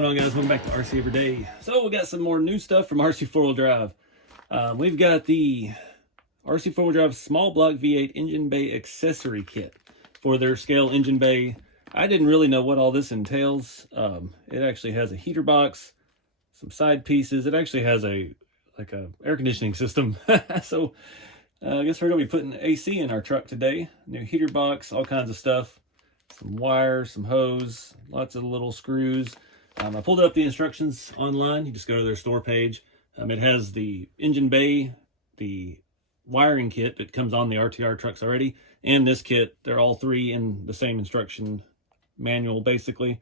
going on, guys? Welcome back to RC4wd. So we got some more new stuff from RC4 Drive. We've got the RC4 Drive small block V8 engine bay accessory kit for their scale engine bay. I didn't really know what all this entails. It actually has a heater box, some side pieces. It actually has a air conditioning system. So I guess we're gonna be putting AC in our truck today. New heater box, all kinds of stuff. Some wire, some hose, lots of little screws. I pulled up the instructions online. You just go to their store page. It has the engine bay, the wiring kit that comes on the RTR trucks already, and this kit. They're all three in the same instruction manual, basically.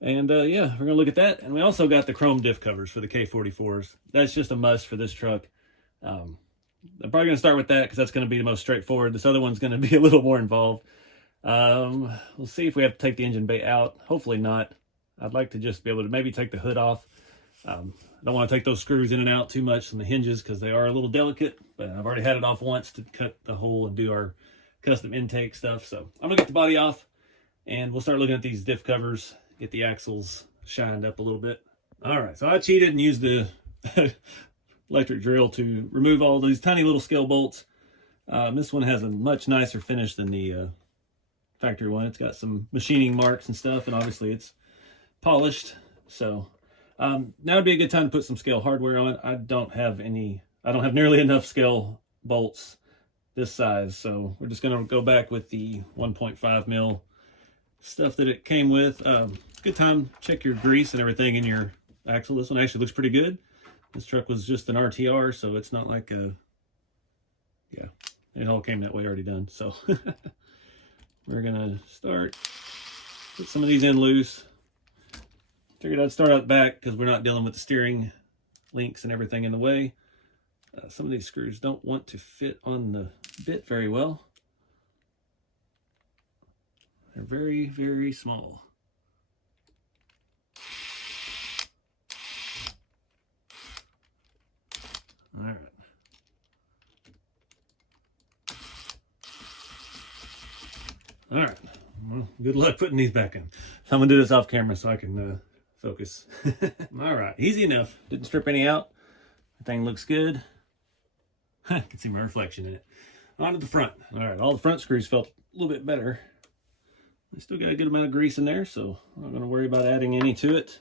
And yeah, we're gonna look at that. And we also got the chrome diff covers for the K44s. That's just a must for this truck. I'm probably gonna start with that because that's gonna be the most straightforward. This other one's gonna be a little more involved. We'll see if we have to take the engine bay out. Hopefully not. I'd like to just be able to maybe take the hood off. I don't want to take those screws in and out too much from the hinges because they are a little delicate, but I've already had it off once to cut the hole and do our custom intake stuff. So I'm gonna get the body off and we'll start looking at these diff covers, get the axles shined up a little bit. All right, so I cheated and used the electric drill to remove all these tiny little scale bolts. This one has a much nicer finish than the factory one. It's got some machining marks and stuff, and obviously it's polished. So now would be a good time to put some scale hardware on. I don't have nearly enough scale bolts this size, so we're just gonna go back with the 1.5 mil stuff that it came with. Good time to check your grease and everything in your axle. This one actually looks pretty good. This truck was just an RTR, so it's not like yeah, it all came that way already done. So we're gonna put some of these in loose. Figured I'd start out back because we're not dealing with the steering links and everything in the way. Some of these screws don't want to fit on the bit very well. They're very, very small. All right. All right, well, good luck putting these back in. I'm gonna do this off camera so I can focus. All right, easy enough. Didn't strip any out. Everything looks good. I can see my reflection in it. On to the front. All right, all the front screws felt a little bit better. I still got a good amount of grease in there, so I'm not gonna worry about adding any to it.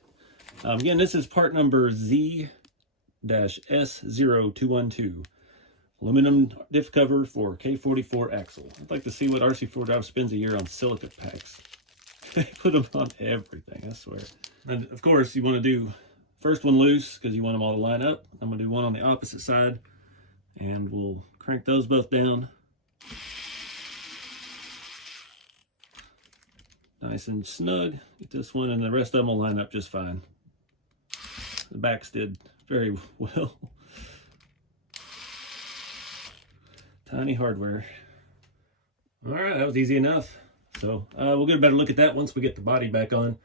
Again, this is part number Z-S0212. Aluminum diff cover for K44 axle. I'd like to see what RC4 Drive spends a year on silicate packs. They put them on everything, I swear. And of course, you want to do first one loose because you want them all to line up. I'm going to do one on the opposite side, and we'll crank those both down. Nice and snug. Get this one, and the rest of them will line up just fine. The backs did very well. Tiny hardware. All right, that was easy enough. So we'll get a better look at that once we get the body back on.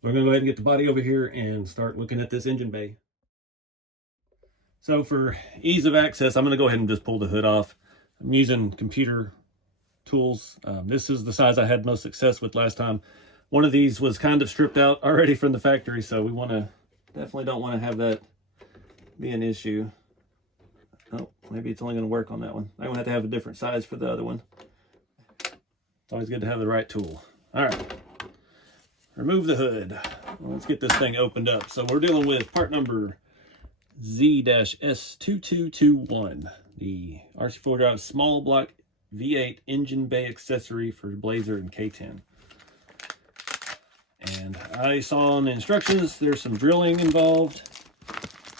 We're gonna go ahead and get the body over here and start looking at this engine bay. So for ease of access, I'm gonna go ahead and just pull the hood off. I'm using computer tools. This is the size I had most success with last time. One of these was kind of stripped out already from the factory, so we definitely don't want to have that be an issue. Oh, maybe it's only going to work on that one. I'm going to have a different size for the other one. It's always good to have the right tool. All right. Remove the hood. Well, let's get this thing opened up. So we're dealing with part number Z-S2221, the RC4 Drive small block V8 engine bay accessory for Blazer and K10. And I saw in the instructions there's some drilling involved,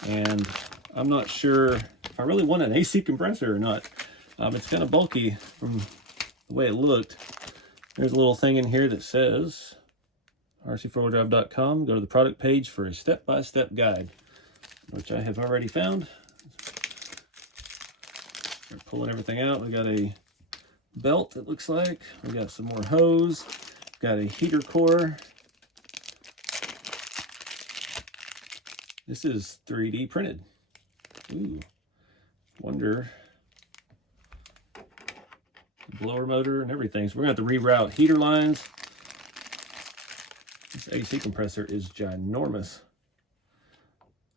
and I'm not sure if I really want an AC compressor or not. It's kind of bulky from the way it looked. There's a little thing in here that says rc4wd.com. Go to the product page for a step-by-step guide, which I have already found. We're pulling everything out. We got a belt, it looks like. We got some more hose. Got a heater core. This is 3D printed. Ooh. Wonder, blower motor and everything. So we're gonna have to reroute heater lines. This AC compressor is ginormous.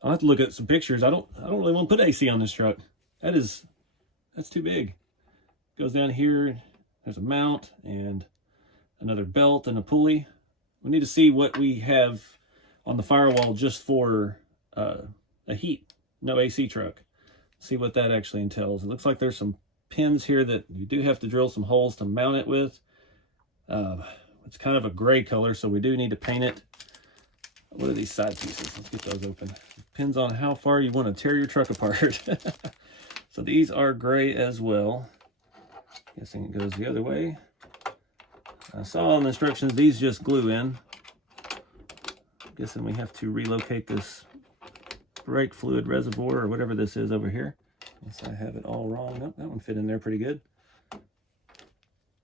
I'll have to look at some pictures. I don't really want to put AC on this truck. That's too big. Goes down here. There's a mount and another belt and a pulley. We need to see what we have on the firewall just for a heat, no AC truck. See what that actually entails. It looks like there's some pins here that you do have to drill some holes to mount it with. It's kind of a gray color, so we do need to paint it. What are these side pieces? Let's get those open. Depends on how far you want to tear your truck apart. So these are gray as well. Guessing it goes the other way. I saw on the instructions these just glue in. I'm guessing we have to relocate this brake fluid reservoir or whatever this is over here. Unless I have it all wrong. Nope, that one fit in there pretty good.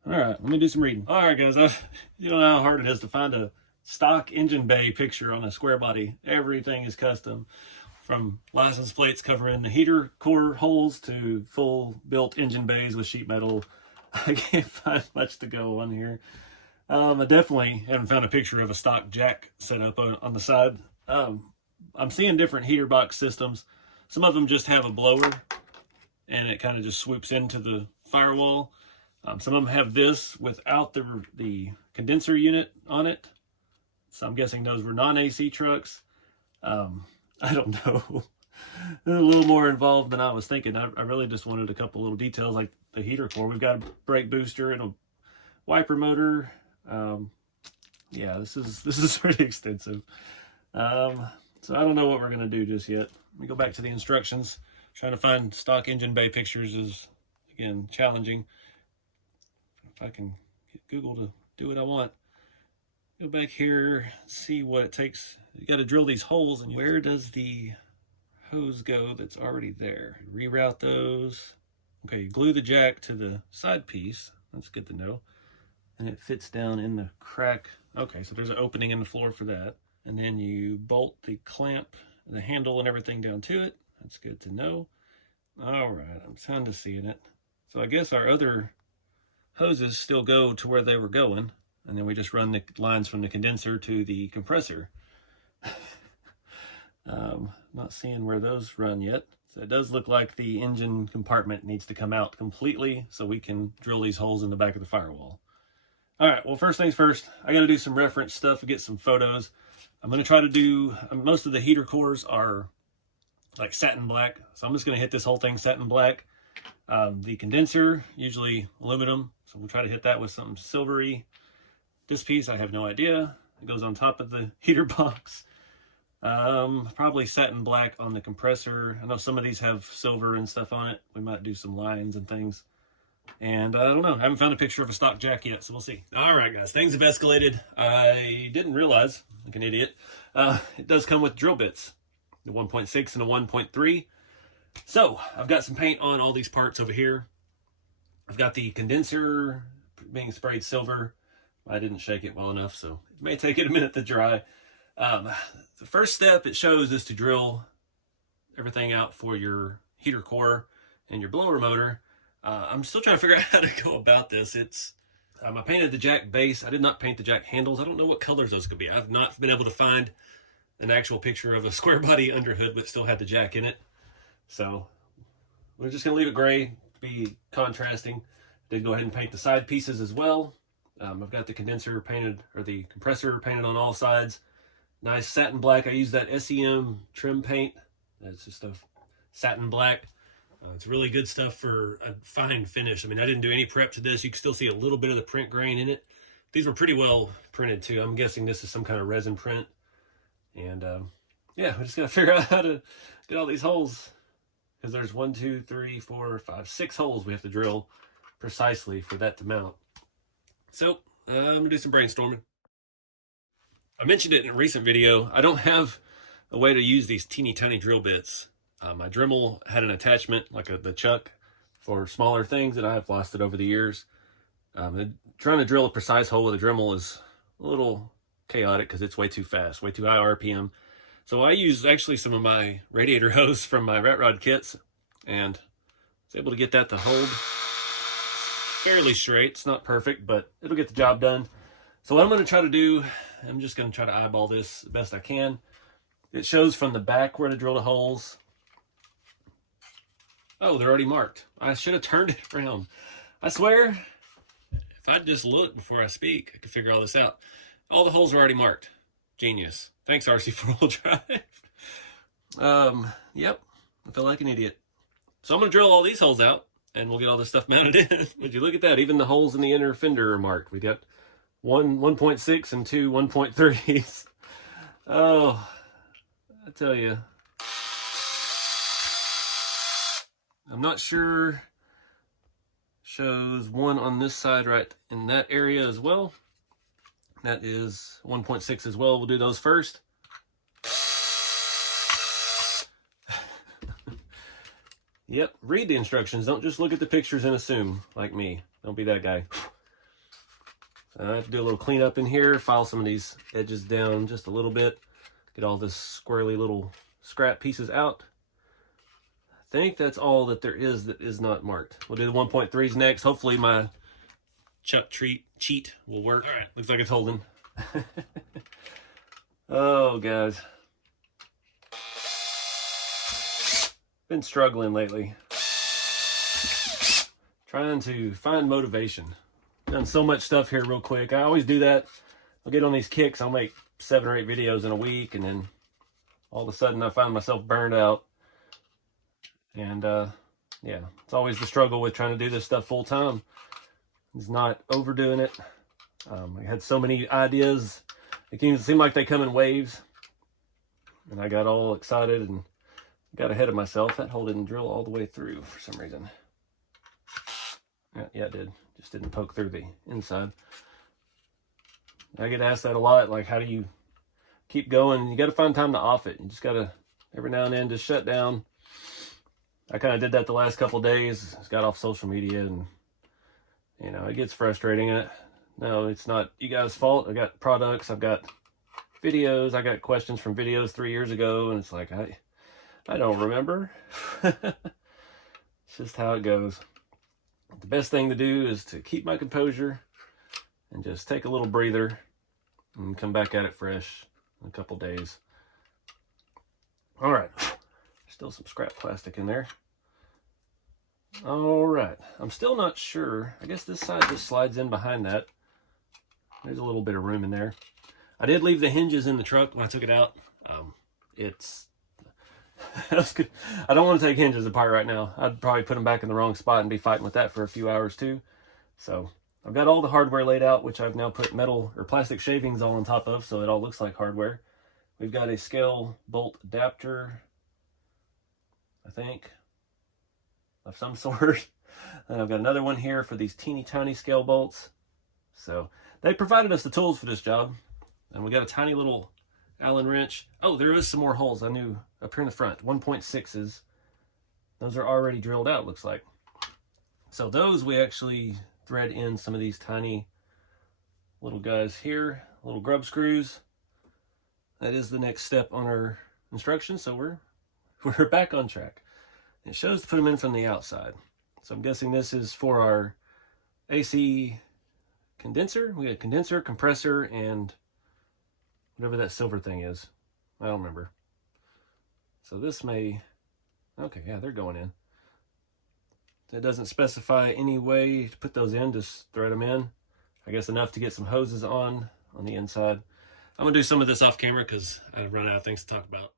All right, let me do some reading. All right, guys, you know how hard it is to find a stock engine bay picture on a Squarebody. Everything is custom, from license plates covering the heater core holes to full built engine bays with sheet metal. I can't find much to go on here. I definitely haven't found a picture of a stock jack set up on the side. I'm seeing different heater box systems. Some of them just have a blower and it kind of just swoops into the firewall. Some of them have this without the condenser unit on it. So I'm guessing those were non-AC trucks. I don't know. A little more involved than I was thinking. I really just wanted a couple little details like the heater core. We've got a brake booster and a wiper motor. Yeah, this is pretty extensive. So I don't know what we're gonna do just yet. Let me go back to the instructions. Trying to find stock engine bay pictures is, again, challenging. If I can get Google to do what I want. Go back here, see what it takes. You got to drill these holes, and where does the hose go that's already there? Reroute those. Okay, you glue the jack to the side piece. That's good to know. And it fits down in the crack. Okay, so there's an opening in the floor for that. And then you bolt the clamp, the handle and everything down to it. That's good to know. All right, I'm kind of seeing it. So I guess our other hoses still go to where they were going. And then we just run the lines from the condenser to the compressor. Not seeing where those run yet. So it does look like the engine compartment needs to come out completely so we can drill these holes in the back of the firewall. All right, well, first things first, I got to do some reference stuff and get some photos. I'm going to try to do, most of the heater cores are like satin black. So I'm just going to hit this whole thing satin black. The condenser, usually aluminum. So we'll try to hit that with something silvery. This piece, I have no idea. It goes on top of the heater box. Probably satin black on the compressor. I know some of these have silver and stuff on it. We might do some lines and things. And I don't know. I haven't found a picture of a stock jack yet, so we'll see. All right, guys. Things have escalated. I didn't realize, like an idiot, it does come with drill bits. The 1.6 and the 1.3. So, I've got some paint on all these parts over here. I've got the condenser being sprayed silver. I didn't shake it well enough, so it may take it a minute to dry. The first step it shows is to drill everything out for your heater core and your blower motor. I'm still trying to figure out how to go about this. I painted the jack base. I did not paint the jack handles. I don't know what colors those could be. I've not been able to find an actual picture of a square body underhood but still had the jack in it. So we're just going to leave it gray to be contrasting. Did go ahead and paint the side pieces as well. I've got the condenser painted, or the compressor painted on all sides. Nice satin black. I use that SEM trim paint. That's just a satin black. It's really good stuff for a fine finish. I mean, I didn't do any prep to this. You can still see a little bit of the print grain in it. These were pretty well printed too. I'm guessing this is some kind of resin print. And yeah, we just got to figure out how to get all these holes. Because there's 1, 2, 3, 4, 5, 6 holes we have to drill precisely for that to mount. So, I'm going to do some brainstorming. I mentioned it in a recent video. I don't have a way to use these teeny tiny drill bits. My Dremel had an attachment, like the chuck, for smaller things that I have lost it over the years. Trying to drill a precise hole with a Dremel is a little chaotic because it's way too fast, way too high RPM. So I use actually some of my radiator hose from my rat rod kits, and I was able to get that to hold fairly straight. It's not perfect, but it'll get the job done. So what I'm going to try to do I'm just going to try to eyeball this the best I can. It shows from the back where to drill the holes. Oh, they're already marked. I should have turned it around. I swear, if I'd just look before I speak, I could figure all this out. All the holes are already marked. Genius. Thanks, RC4wd drive. Yep. I feel like an idiot. So I'm going to drill all these holes out, and we'll get all this stuff mounted in. Would you look at that? Even the holes in the inner fender are marked. We got one 1.6 and two 1.3s. Oh, I tell you. I'm not sure. Shows one on this side right in that area as well. That is 1.6 as well. We'll do those first. Yep, read the instructions. Don't just look at the pictures and assume, like me. Don't be that guy. I have to do a little cleanup in here, file some of these edges down just a little bit, get all this squirrely little scrap pieces out. I think that's all that there is that is not marked. We'll do the 1.3s next. Hopefully my Chuck cheat will work. All right, looks like it's holding. Oh, guys. Been struggling lately. Trying to find motivation. Done so much stuff here real quick. I always do that. I'll get on these kicks. I'll make 7 or 8 videos in a week, and then all of a sudden I find myself burned out. And yeah, it's always the struggle with trying to do this stuff full time. It's not overdoing it. I had so many ideas. It can seem like they come in waves. And I got all excited and got ahead of myself. That hole didn't drill all the way through for some reason. Yeah, it did. Just didn't poke through the inside. I get asked that a lot, like, how do you keep going? You got to find time to off it. You just got to, every now and then, just shut down. I kind of did that the last couple of days. Just got off social media, and, you know, it gets frustrating. And no, it's not you guys' fault. I got products. I've got videos. I got questions from videos 3 years ago, and it's like, I don't remember. It's just how it goes. The best thing to do is to keep my composure and just take a little breather and come back at it fresh in a couple days. All right. Still some scrap plastic in there. All right. I'm still not sure. I guess this side just slides in behind that. There's a little bit of room in there. I did leave the hinges in the truck when I took it out. That's good. I don't want to take hinges apart right now. I'd probably put them back in the wrong spot and be fighting with that for a few hours too. So I've got all the hardware laid out, which I've now put metal or plastic shavings all on top of, so it all looks like hardware. We've got a scale bolt adapter, I think, of some sort. And I've got another one here for these teeny tiny scale bolts. So they provided us the tools for this job. And we got a tiny little Allen wrench. Oh, there is some more holes I knew up here in the front. 1.6s. Those are already drilled out, looks like. So those we actually thread in some of these tiny little guys here, little grub screws. That is the next step on our instructions, so we're back on track. It shows to put them in from the outside. So I'm guessing this is for our AC condenser. We got a condenser, compressor, and whatever that silver thing is. I don't remember. So this may, okay, yeah, they're going in. It doesn't specify any way to put those in, just thread them in. I guess enough to get some hoses on the inside. I'm gonna do some of this off camera because I've run out of things to talk about.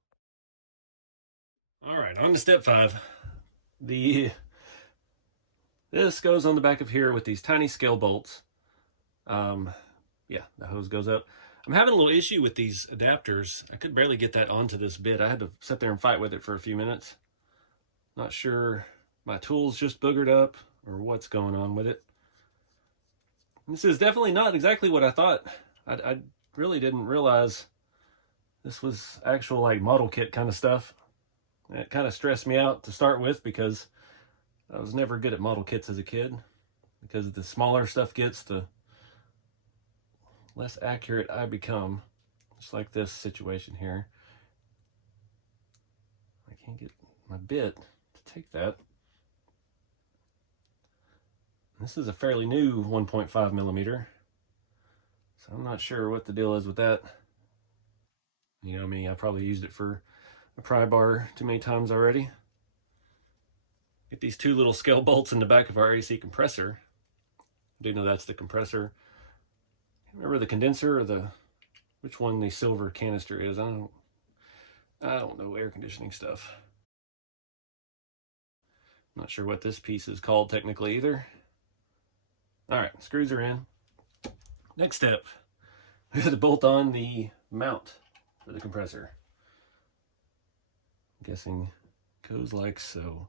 All right, on to step 5. This goes on the back of here with these tiny scale bolts. Yeah, the hose goes up. I'm having a little issue with these adapters. I could barely get that onto this bit. I had to sit there and fight with it for a few minutes. Not sure my tool's just boogered up or what's going on with it. This is definitely not exactly what I thought. I really didn't realize this was actual like model kit kind of stuff. It kind of stressed me out to start with because I was never good at model kits as a kid. Because the smaller stuff gets, the less accurate I become. Just like this situation here. I can't get my bit to take that. This is a fairly new 1.5 millimeter. So I'm not sure what the deal is with that. You know me, I probably used it for a pry bar too many times already. Get these two little scale bolts in the back of our AC compressor. I do know that's the compressor. Remember the condenser or which one the silver canister is? I don't know air conditioning stuff. Not sure what this piece is called technically either. All right, screws are in. Next step, we have to bolt on the mount for the compressor. I'm guessing goes like so.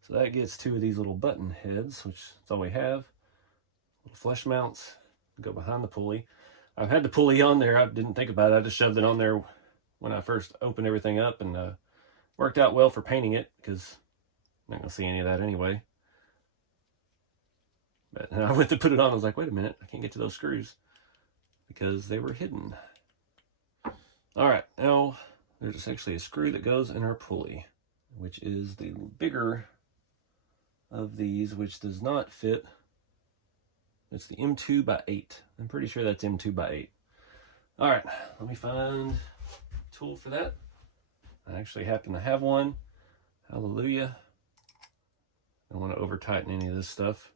So that gets two of these little button heads, which is all we have. Little flush mounts go behind the pulley. I've had the pulley on there. I didn't think about it. I just shoved it on there when I first opened everything up, and worked out well for painting it because I'm not gonna see any of that anyway. But I went to put it on. I was like, wait a minute, I can't get to those screws because they were hidden. All right, now there's actually a screw that goes in our pulley, which is the bigger of these, which does not fit. It's the M2 by 8. I'm pretty sure that's M2 by 8. All right, let me find a tool for that. I actually happen to have one. Hallelujah. I don't want to over tighten any of this stuff.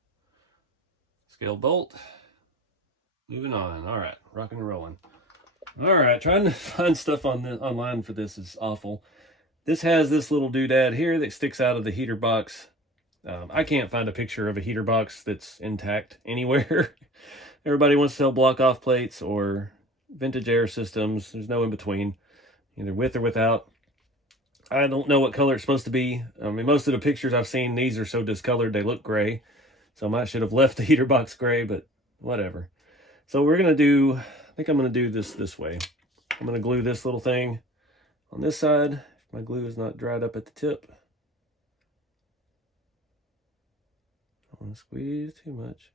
Scale bolt. Moving on. All right, rocking and rolling. All right, trying to find stuff online for this is awful. This has this little doodad here that sticks out of the heater box. I can't find a picture of a heater box that's intact anywhere. Everybody wants to sell block-off plates or vintage air systems. There's no in between, either with or without. I don't know what color it's supposed to be. I mean, most of the pictures I've seen, these are so discolored, they look gray. So I might should have left the heater box gray, but whatever. So we're going to do, I think I'm going to do this way. I'm going to glue this little thing on this side. If my glue is not dried up at the tip. I don't want to squeeze too much.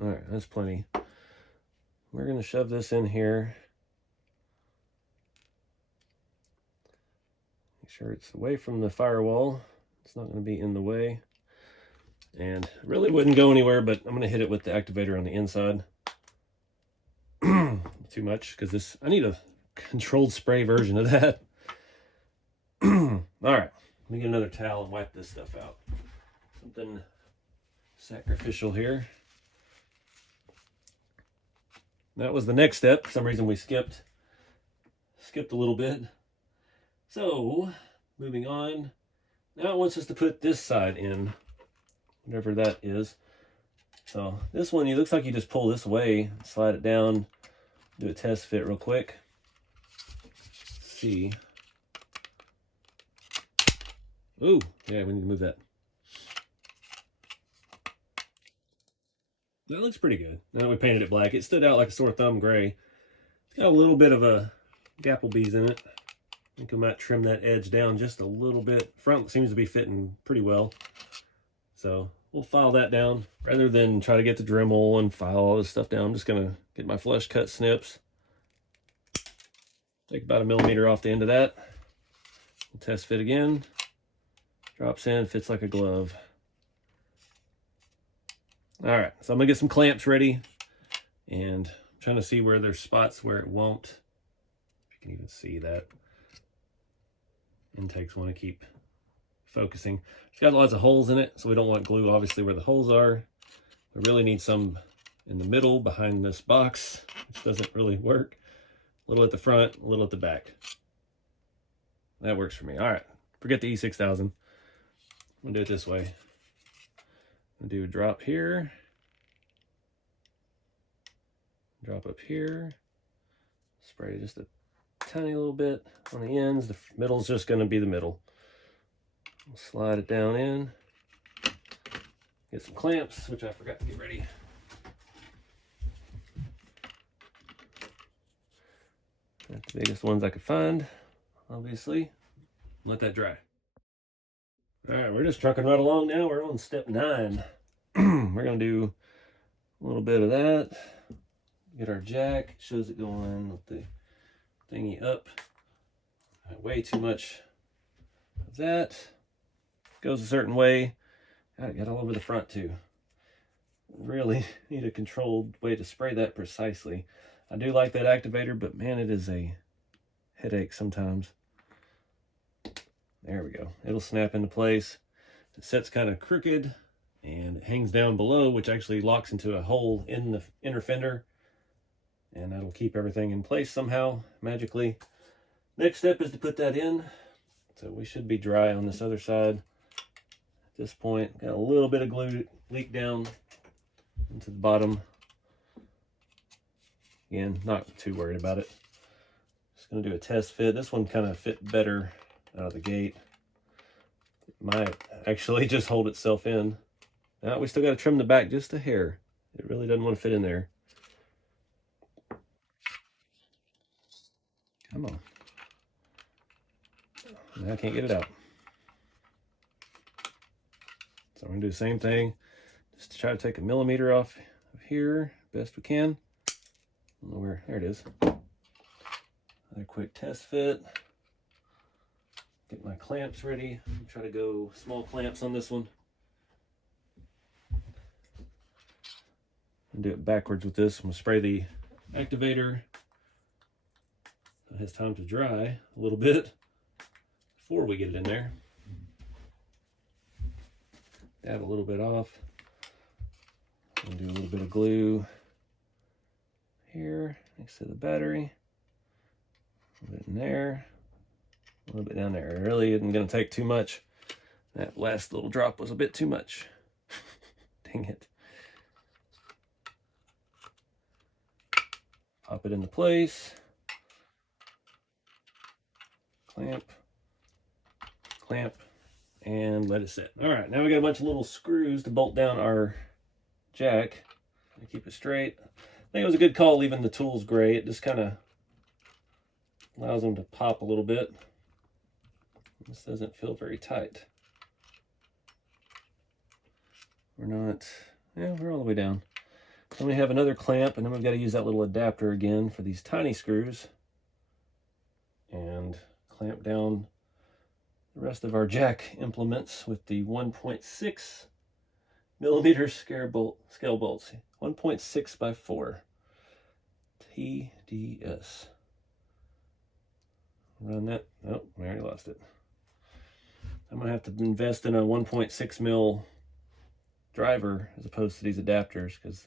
All right, that's plenty. We're going to shove this in here. Make sure it's away from the firewall. It's not going to be in the way. And it really wouldn't go anywhere, but I'm going to hit it with the activator on the inside. Too much, because I need a controlled spray version of that. All right, let me get another towel and wipe this stuff out. Something sacrificial here. That was the next step. For some reason we skipped a little bit. So, moving on. Now it wants us to put this side in, whatever that is. So this one, it looks like you just pull this away, slide it down, do a test fit real quick. Let's see. Ooh, yeah, we need to move that. That looks pretty good. Now that we painted it black, it stood out like a sore thumb gray. It's got a little bit of a Gapplebees in it. I think I might trim that edge down just a little bit. Front seems to be fitting pretty well. So we'll file that down. Rather than try to get the Dremel and file all this stuff down, I'm just going to get my flush cut snips. Take about 1 millimeter off the end of that. We'll test fit again. Drops in, fits like a glove. All right, so I'm going to get some clamps ready. And I'm trying to see where there's spots where it won't. If you can even see that. Intakes want to keep focusing. It's got lots of holes in it, so we don't want glue obviously where the holes are. We really need some in the middle behind this box, which doesn't really work. A little at the front, a little at the back. That works for me. All right, forget the E6000. I'm gonna do it this way. I'm gonna do a drop here, drop up here, spray just a tiny little bit on the ends. The middle's just gonna be the middle. We'll slide it down in. Get some clamps, which I forgot to get ready. Got the biggest ones I could find, obviously. Let that dry. All right, we're just trucking right along now. We're on step 9. We're gonna do a little bit of that. Get our jack. Shows it going with the thingy up. Way too much of that. Goes a certain way. God, it got all over the front too. Really need a controlled way to spray that precisely. I do like that activator, but man, it is a headache sometimes. There we go. It'll snap into place. It sets kind of crooked and it hangs down below, which actually locks into a hole in the inner fender, and that'll keep everything in place somehow magically. Next step is to put that in. So we should be dry on this other side at this point. Got a little bit of glue leaked down into the bottom. Again, not too worried about it. Just gonna do a test fit. This one kind of fit better out of the gate. It might actually just hold itself in. Now we still got to trim the back just a hair. It really doesn't want to fit in there. Come on. Now I can't get it out. So I'm gonna do the same thing. Just to try to take a millimeter off of here, best we can. I don't know where, there it is. Another quick test fit. Get my clamps ready. Try to go small clamps on this one. And do it backwards with this. I'm gonna spray the activator. It has time to dry a little bit before we get it in there. Dab a little bit off. And do a little bit of glue here next to the battery. A little bit in there. A little bit down there. It really isn't going to take too much. That last little drop was a bit too much. Dang it. Pop it into place. Clamp. Clamp. And let it sit. All right, now we got a bunch of little screws to bolt down our jack. Keep it straight. I think it was a good call leaving the tools gray. It just kind of allows them to pop a little bit. This doesn't feel very tight. We're not, yeah, we're all the way down. Then we have another clamp, and then we've got to use that little adapter again for these tiny screws and clamp down the rest of our jack implements with the 1.6 millimeter scale bolts. 1.6 by 4 TDS. Run that. Oh, I already lost it. I'm gonna have to invest in a 1.6 mil driver as opposed to these adapters, because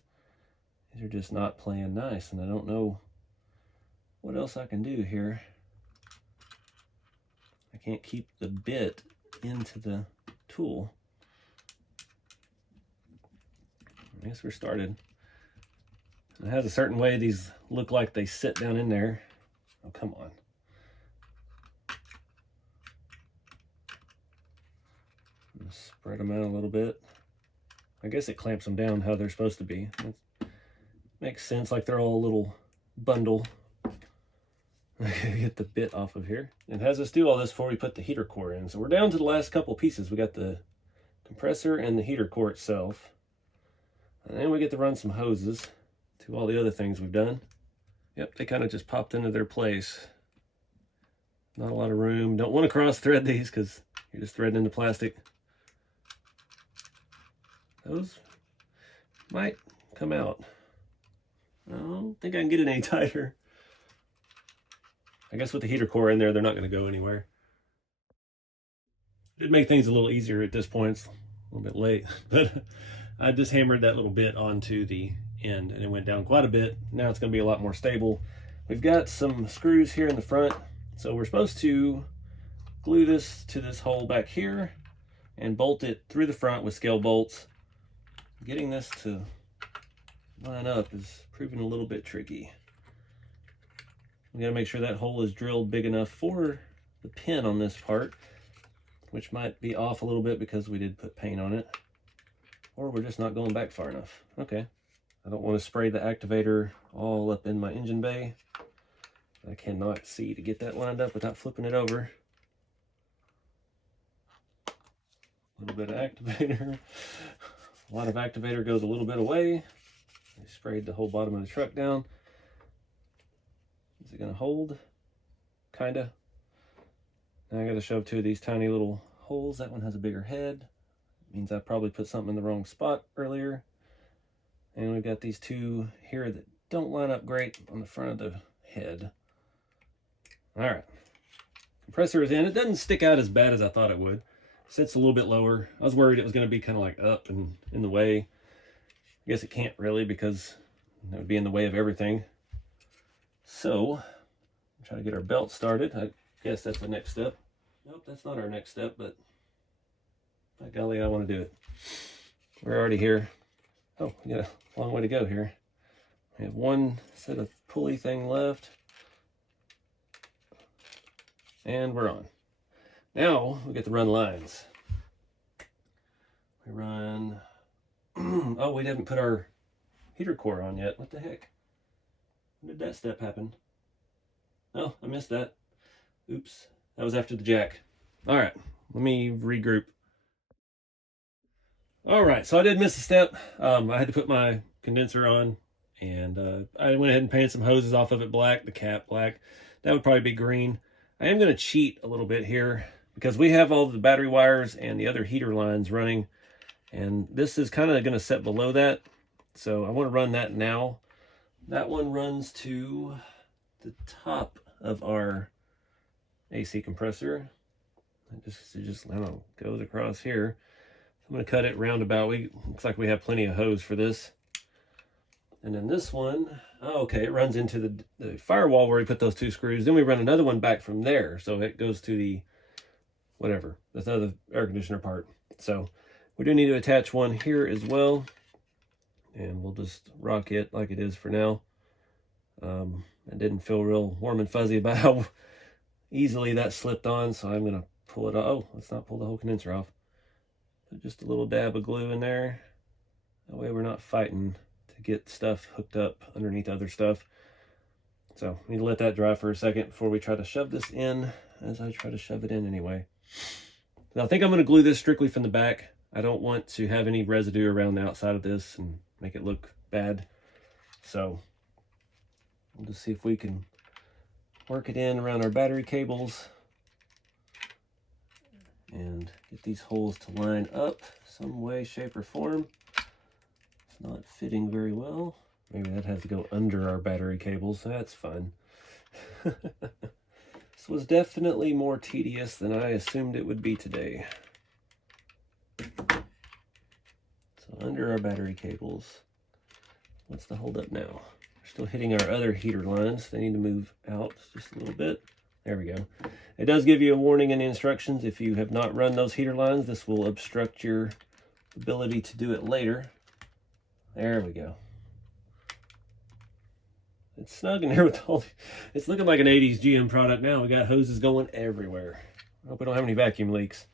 these are just not playing nice, and I don't know what else I can do here. I can't keep the bit into the tool. I guess we're started. It has a certain way these look like they sit down in there. Oh, come on. Spread them out a little bit. I guess it clamps them down how they're supposed to be. That makes sense, like they're all a little bundle. I gotta get the bit off of here. It has us do all this before we put the heater core in. So we're down to the last couple pieces. We got the compressor and the heater core itself. And then we get to run some hoses to all the other things we've done. Yep, they kind of just popped into their place. Not a lot of room. Don't want to cross thread these because you're just threading into plastic. Those might come out. I don't think I can get it any tighter. I guess with the heater core in there, they're not going to go anywhere. It'd make things a little easier at this point. It's a little bit late, but I just hammered that little bit onto the end and it went down quite a bit. Now it's going to be a lot more stable. We've got some screws here in the front. So we're supposed to glue this to this hole back here and bolt it through the front with scale bolts. Getting this to line up is proving a little bit tricky. We got to make sure that hole is drilled big enough for the pin on this part, which might be off a little bit because we did put paint on it, or we're just not going back far enough. Okay, I don't want to spray the activator all up in my engine bay. I cannot see to get that lined up without flipping it over. A little bit of activator. A lot of activator goes a little bit away. I sprayed the whole bottom of the truck down. Is it going to hold? Kinda. Now I got to shove two of these tiny little holes. That one has a bigger head. It means I probably put something in the wrong spot earlier. And we've got these two here that don't line up great on the front of the head. All right, compressor is in. It doesn't stick out as bad as I thought it would. Sits a little bit lower. I was worried it was going to be kind of like up and in the way. I guess it can't really, because that would be in the way of everything. So, try to get our belt started. I guess that's the next step. Nope, that's not our next step, but by golly, I want to do it. We're already here. Oh, we got a long way to go here. We have one set of pulley thing left. And we're on. Now we get to run lines. We run, oh, we haven't put our heater core on yet. What the heck? When did that step happen? Oh, I missed that. Oops, that was after the jack. All right, let me regroup. All right, so I did miss a step. I had to put my condenser on, and I went ahead and painted some hoses off of it black, the cap black. That would probably be green. I am going to cheat a little bit here because we have all the battery wires and the other heater lines running, and this is kind of going to set below that. So I want to run that now. That one runs to the top of our AC compressor. It just I don't know, goes across here. I'm going to cut it roundabout. Looks like we have plenty of hose for this. And then this one, oh, okay, it runs into the firewall where we put those two screws. Then we run another one back from there. So it goes to the, whatever, the other air conditioner part. So we do need to attach one here as well. And we'll just rock it like it is for now. I didn't feel real warm and fuzzy about how easily that slipped on. So I'm going to pull it off. Oh, let's not pull the whole condenser off. Put just a little dab of glue in there. That way we're not fighting to get stuff hooked up underneath other stuff. So we need to let that dry for a second before we try to shove this in, as I try to shove it in anyway. Now I think I'm going to glue this strictly from the back. I don't want to have any residue around the outside of this and make it look bad. So we'll just see if we can work it in around our battery cables and get these holes to line up some way, shape, or form. It's not fitting very well. Maybe that has to go under our battery cables. That's fun. This was definitely more tedious than I assumed it would be today. So under our battery cables. What's the holdup now? We're still hitting our other heater lines. They need to move out just a little bit. There we go. It does give you a warning in the instructions. If you have not run those heater lines, this will obstruct your ability to do it later. There we go. It's snug in there with all the, it's looking like an 80s GM product now. We got hoses going everywhere. I hope we don't have any vacuum leaks.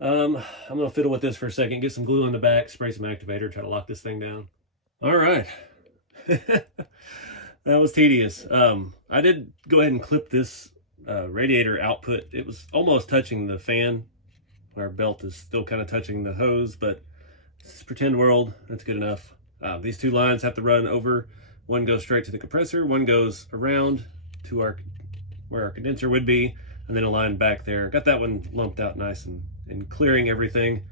I'm going to fiddle with this for a second, get some glue in the back, spray some activator, try to lock this thing down. All right. That was tedious. I did go ahead and clip this radiator output. It was almost touching the fan. Our belt is still kind of touching the hose, but this is pretend world. That's good enough. These two lines have to run over. One goes straight to the compressor, one goes around to where our condenser would be, and then a line back there. Got that one lumped out nice and clearing everything.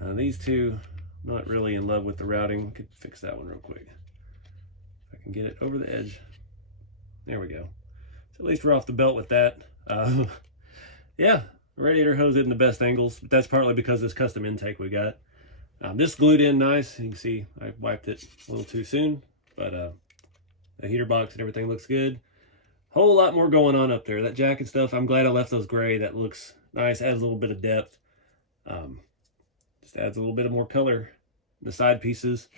These two, not really in love with the routing. Could fix that one real quick. If I can get it over the edge. There we go. So at least we're off the belt with that. Yeah, radiator hose isn't the best angles, but that's partly because this custom intake we got. This glued in nice. You can see I wiped it a little too soon, but the heater box and everything looks good. Whole lot more going on up there. That jack and stuff, I'm glad I left those gray. That looks nice, adds a little bit of depth. Just adds a little bit of more color. The side pieces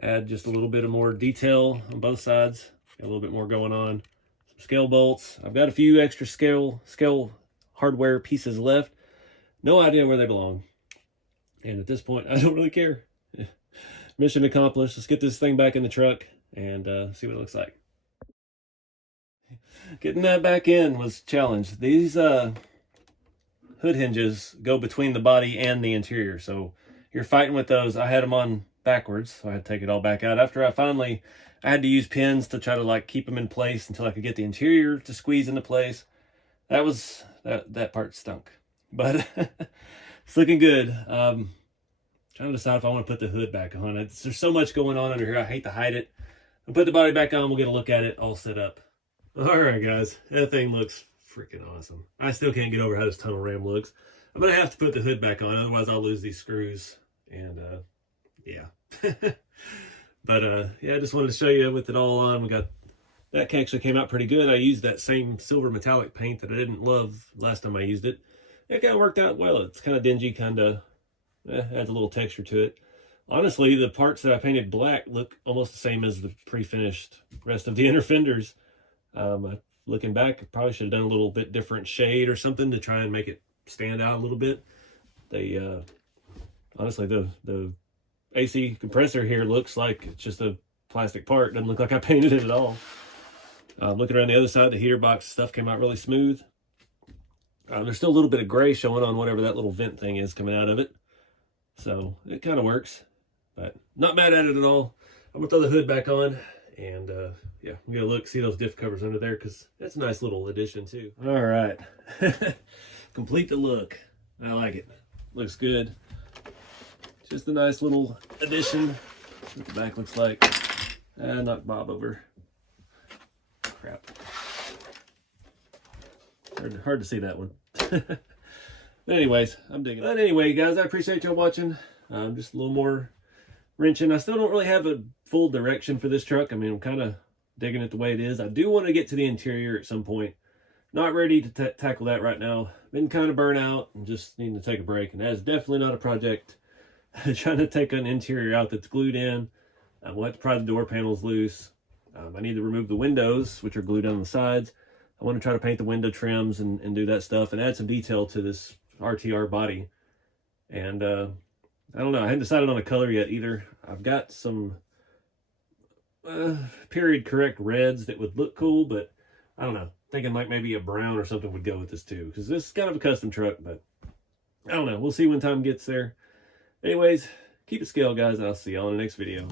add just a little bit of more detail on both sides. Got a little bit more going on. Some scale bolts. I've got a few extra scale hardware pieces left. No idea where they belong. And at this point, I don't really care. Mission accomplished. Let's get this thing back in the truck and see what it looks like. Getting that back in was challenged. These hood hinges go between the body and the interior, so you're fighting with those. I had them on backwards, so I had to take it all back out. After I had to use pins to try to like keep them in place until I could get the interior to squeeze into place. That part stunk, but it's looking good. Trying trying to decide if I want to put the hood back on. There's so much going on under here. I hate to hide it. I'll put the body back on. We'll get a look at it all set up. All right, guys. That thing looks freaking awesome. I still can't get over how this tunnel ram looks. I'm going to have to put the hood back on. Otherwise, I'll lose these screws. And, yeah. But, yeah, I just wanted to show you with it all on. We got... That actually came out pretty good. I used that same silver metallic paint that I didn't love last time I used it. It kind of worked out well. It's kind of dingy, kind of adds a little texture to it. Honestly, the parts that I painted black look almost the same as the pre-finished rest of the inner fenders. Looking back, I probably should have done a little bit different shade or something to try and make it stand out a little bit. They, honestly, the AC compressor here looks like it's just a plastic part. Doesn't look like I painted it at all. Looking around the other side, the heater box stuff came out really smooth. There's still a little bit of gray showing on whatever that little vent thing is coming out of it. So it kind of works, but not mad at it at all. I'm gonna throw the hood back on and yeah, I'm gonna look, see those diff covers under there because that's a nice little addition too. All right, complete the look. I like it. Looks good. Just a nice little addition. What the back looks like. Knocked Bob over. Crap. Hard to see that one. But anyways, I'm digging it. But anyway, guys, I appreciate y'all watching. Just a little more wrenching. I still don't really have a full direction for this truck. I mean, I'm kind of digging it the way it is. I do want to get to the interior at some point. Not ready to tackle that right now. Been kind of burnt out and just needing to take a break. And that's definitely not a project. Trying to take an interior out that's glued in. We'll have to pry the door panels loose. I need to remove the windows, which are glued on the sides. I want to try to paint the window trims and do that stuff and add some detail to this RTR body. And I don't know. I haven't decided on a color yet either. I've got some period correct reds that would look cool, but I don't know. Thinking like maybe a brown or something would go with this too, because this is kind of a custom truck, but I don't know. We'll see when time gets there. Anyways, keep it scale, guys, and I'll see y'all in the next video.